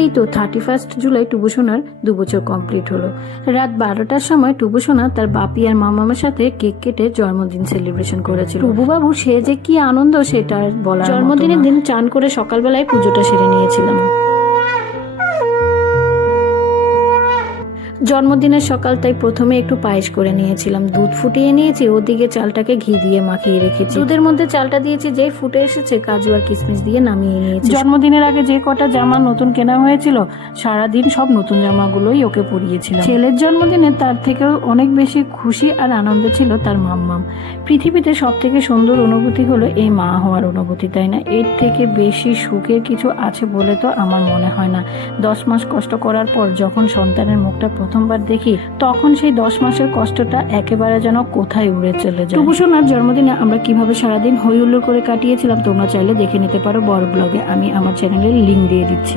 এই তো 31 জুলাই টুবুসোনার 2 বছর কমপ্লিট হলো। রাত 12টার সময় টুবুসোনা তার বাপি আর মামার সাথে কেক কেটে জন্মদিন সেলিব্রেশন করেছিল। টুবু বাবু সে যে কি আনন্দ সেটা আর বলার মতো না। জন্মদিনের দিন চান করে সকালবেলায় পুজোটা সেরে নিয়েছিলাম। জন্মদিনের সকাল তাই প্রথমে একটু পায়েস করে নিয়েছিলাম। দুধ ফুটিয়ে নিয়েছি, ওদিকে চালটাকে ঘি দিয়ে মাখিয়ে রেখেছি। দুধের মধ্যে চালটা দিয়েছি, যেই ফুটে এসেছে কাজু আর কিশমিশ দিয়ে নামিয়ে নিয়েছি। জন্মদিনের আগে যে কটা জামা নতুন কেনা হয়েছিল সারাদিন সব নতুন জামাগুলোই ওকে পরিয়েছিলাম। ছেলের জন্মদিনে তার থেকেও অনেক বেশি খুশি আর আনন্দ ছিল তার মাম্মাম। পৃথিবীতে সব থেকে সুন্দর অনুভূতি হলো এই মা হওয়ার অনুভূতি, তাই না? এর থেকে বেশি সুখের কিছু আছে বলে তো আমার মনে হয় না। 10 মাস কষ্ট করার পর যখন সন্তানের মুখটা প্রথমবার দেখি তখন সেই 10 মাসের কষ্টটা একেবারে যেন কোথায় উড়ে চলে যায়। টুবুসোনার জন্মদিনে আমরা কিভাবে সারাদিন হই হুল্লোড় করে কাটিয়েছিলাম তোমরা চাইলে দেখে নিতে পারো বড় ব্লগে। আমি আমার চ্যানেলের লিংক দিয়ে দিচ্ছি।